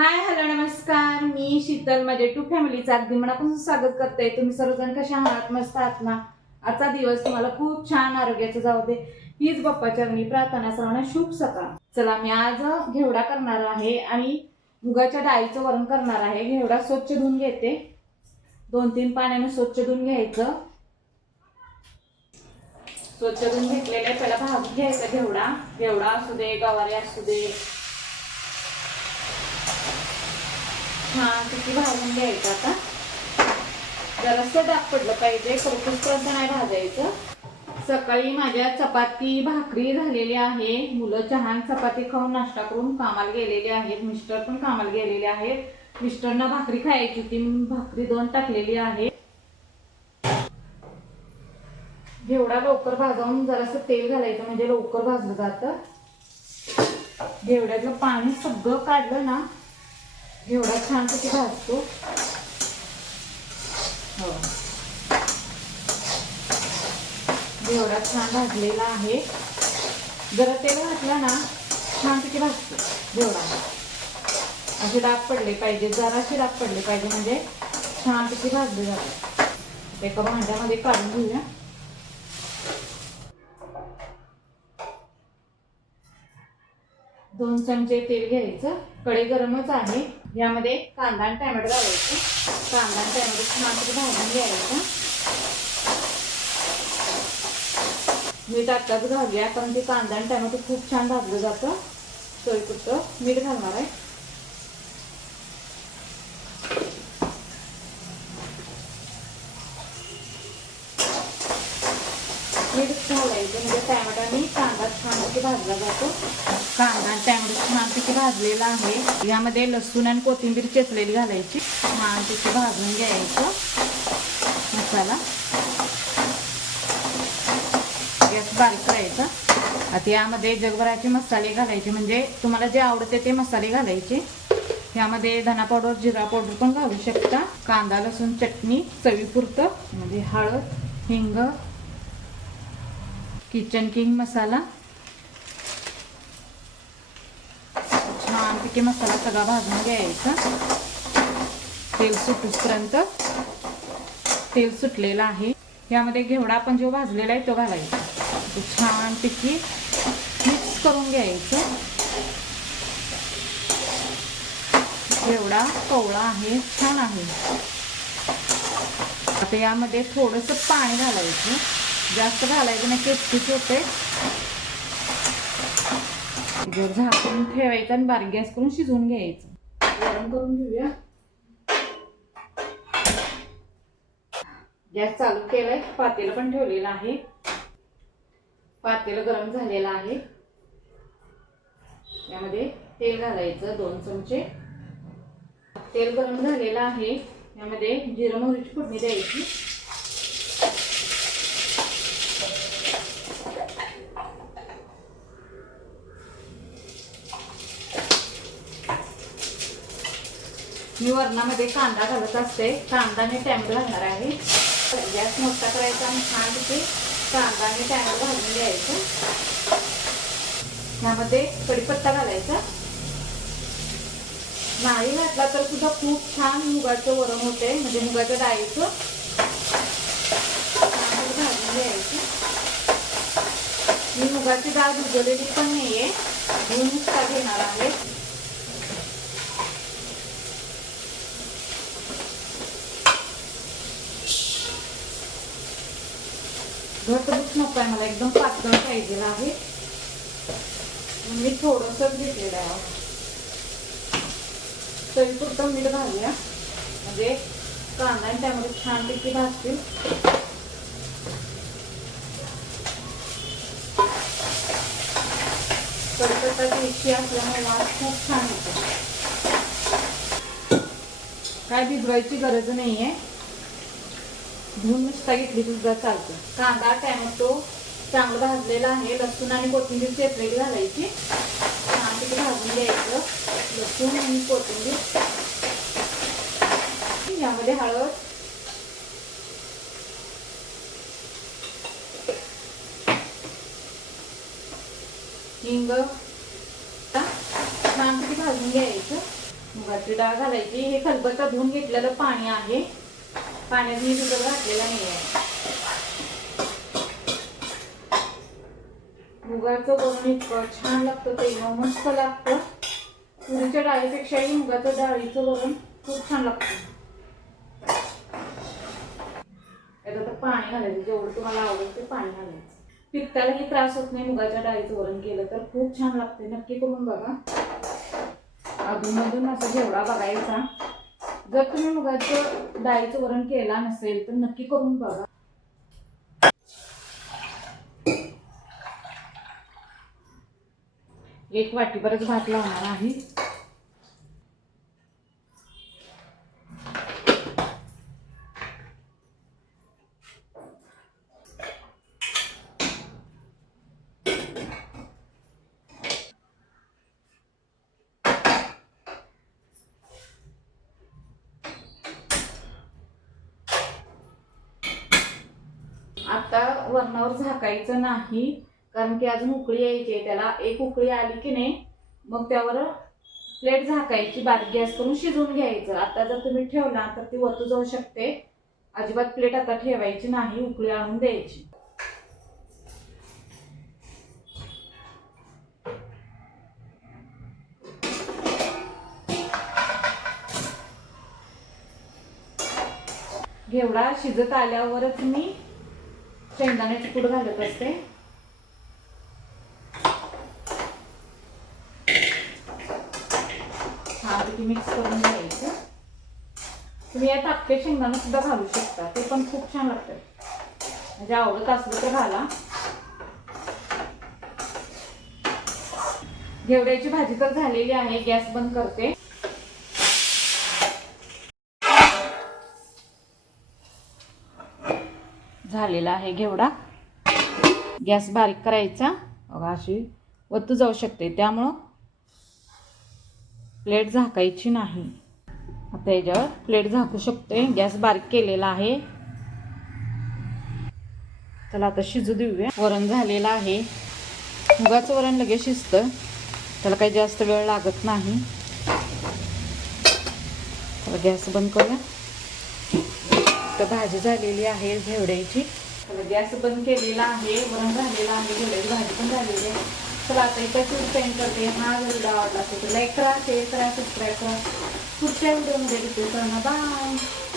Hi hello नमस्कार. मी शीतल माझे to फॅमिलीचं अगदी मनापासून स्वागत करते. तुम्ही सर्वजण कशा आहात? मस्त आहात ना? आजचा दिवस तुम्हाला खूप छान आरोग्याचं जाऊ दे. हीच बाप्पाच्या अग्नी प्रार्थना सर्वांना शुभ सकाळ. चला मी आज घेवडा करणार आहे आणि मुगाच्या डाळीचं वरण करणार आहे. घेवडा स्वच्छ धुवून घेते. दोन तीन पाण्याने स्वच्छ धुवून घ्यायचं. स्वच्छ धुवून घेतलेले पहिला भाजून घ्यायचा घेवडा. घेवडा असू दे गवारी असू दे छान किती भाजून घ्यायचं आता? जरासं डाग पडलं पाहिजे खरपूसपर्यंत नाही भाजायचं. सकाळी माझ्या चपाती भाकरी झालेली आहे. मुलं चहान चपाती खाऊन नाश्ता करून कामाला गेलेले आहेत. मिस्टर पण कामाला गेलेले आहेत. मिस्टरना भाकरी खायची होती म्हणून भाकरी दोन टाकलेली आहे. घेवडा लवकर भाजावून जरासं तेल घालायचं म्हणजे लवकर भाजलं जातं. घेवड्याचं पाणी सगळं काढलं ना घेवडा छान किती भाजतो? हो. म्हणजे घेवडा छान भाजलेला आहे. जरा तेल घातलं ना छान किती भाजतो? घेवडा असे डाग पडले पाहिजे जराशी डाग पडले पाहिजे म्हणजे छान किती भाजले जाते एका भांड्यामध्ये काढून घेऊया. दोन चमचे तेल घ्यायचं. कढई गरमच आहे. यामध्ये कांदा आणि टॅमॅटो घालायचं. कांदा आणि टॅमॅटो छान भाजून घ्यायचं. मीठ आत्ताच घालूया कारण ते कांदा आणि टॅमॅटो खूप छान भाजलं जातं. चवीपुरतं मीठ घालणार आहे. मीठ घालायचं म्हणजे टॅमॅटो आणि कांदा छान भाजला जातो. कांदा आणि टॅमॅटो छान तिथे भाजलेला आहे. यामध्ये लसूण आणि कोथिंबीर चेचलेली घालायची. छान तिथे भाजून घ्यायचं. मसाला. गॅस बारीक करायचा. आता यामध्ये जगभराचे मसाले घालायचे. म्हणजे तुम्हाला जे आवडते ते मसाले घालायचे. यामध्ये धना पावडर जिरा पावडर पण घालू शकता. कांदा लसूण चटणी चवीपुरतं. म्हणजे हळद हिंग किचन किंग मसाला. छान मसाला सगळा भाजून घ्यायचा तेल सुटूसपर्यंत तेल सुटलेलं आहे. यामध्ये घेवडा आपण जो भाजलेला आहे तो घालायचा. तो छान पिकी मिक्स करून घ्यायचं. घेवडा कवळा आहे छान आहे. आता यामध्ये थोडंसं पाणी घालायचं. जास्त घालायचं नाही केचकीच होते जर झाकून ठेवायचं आणि बारीक गॅस करून शिजवून घ्यायचं. गरम करून घेऊया. गॅस चालू केलाय. पातेलं पण ठेवलेलं आहे. पातेलं गरम झालेलं आहे. यामध्ये तेल घालायचं दोन चमचे. तेल गरम झालेलं आहे. यामध्ये जिरं मोहरीची फोडणी द्यायची. मी वरणामध्ये कांदा घालत असते. कांदा आणि टॅमॅटो घालणार आहे. गॅस मोठा करायचा आणि छान तिथे कांदा आणि टॅमॅटो घालून द्यायचं यामध्ये कढीपत्ता घालायचा. नाही घातला तर सुद्धा खूप छान मुगाचं वरण होते. म्हणजे मुगाच्या डाळीचं. भाजून घ्यायचं. मी मुगाची डाळ भिजवलेली पण नाहीये. धुवूनच घेणार आहे. पाहिजे आहे. मी थोडंसंच घेतलेलं आहे. तरी पुरतं मीठ घालूया. म्हणजे कांदा आणि त्यामध्ये छान पैकी भाजतील. कडीपत्ता द्यायची असल्यामुळे वास खूप छान येतो. काय भिजवायची गरज नाहीये. धुवून नुसता घेतली सुद्धा चालते. कांदा टॅमॅटो चांगलं भाजलेला आहे. लसूण आणि कोथिंबीर सेपरेट घालायची. छान तिथे भाजून घ्यायचं. लसूण आणि कोथिंबीर. यामध्ये हळद. हिंग. छान किती भाजून घ्यायचं. मुगाची डाळ घालायची. हे खलबत्ता धुवून घेतलेलं पाणी आहे. पाण्यात मी भिजत घातलेलं नाही आहे. मुगाचं वरण इतकं छान लागतं ते मस्त लागतं. तुरीच्या डाळीपेक्षाही मुगाचं डाळीचं वरण खूप छान लागतं. यात आता पाणी घालायचं जेवढं तुम्हाला आवडेल ते पाणी घालायचं. पित्तालाही त्रास होत नाही मुगाच्या डाळीचं वरण केलं तर खूप छान लागते नक्की करून बघा. अधूनमधून असं जेवढा बघायचा. जर तुम्ही मुगाचं डाळीचं वरण केला नसेल तर नक्की करून बघा. एक वाटीभरच भात लावणार आहे. आता वरणावर झाकायचं नाही. कारण की अजून उकळी यायची आहे. त्याला एक उकळी आली की नाही मग त्यावर प्लेट झाकायची बारीक गॅस करून शिजवून घ्यायचं. आता जर तुम्ही ठेवला तर ती वतू जाऊ शकते. अजिबात प्लेट आता ठेवायची नाही उकळी आणून द्यायची. घेवडा शिजत आल्यावरच मी शेंगदाण्याची पूड घालत असते. छानपैकी मिक्स करून घ्यायचं. तुम्ही यात अख्खे शेंगदाणा सुद्धा घालू शकता. ते पण खूप छान लागतं. म्हणजे आवडत असलं तर घाला. घेवड्याची भाजी तर झालेली आहे. गॅस बंद करते. झालेला आहे घेवडा. गॅस बारीक करायचा. अशी वतू जाऊ शकते. त्यामुळं प्लेट झाकायची नाही. आता याच्यावर प्लेट झाकू शकते. गॅस बारीक केलेला आहे. चला आता शिजू देऊया. वरण झालेलं आहे. मुगाचं वरण लगेच शिजतं. त्याला काही जास्त वेळ लागत नाही. त्याला गॅस बंद करूया. तर भाजी झालेली आहे घेवड्याची. त्याला गॅस बंद केलेला आहे. वरण झालेलं आहे. घेवड्याची भाजी पण झालेली आहे. चला आता इथं पेंट करते हा व्हिडिओ आवडला तुला तर लाईक करा शेअर करा सबस्क्राईब करा पुढच्या व्हिडिओमध्ये भेटू बाय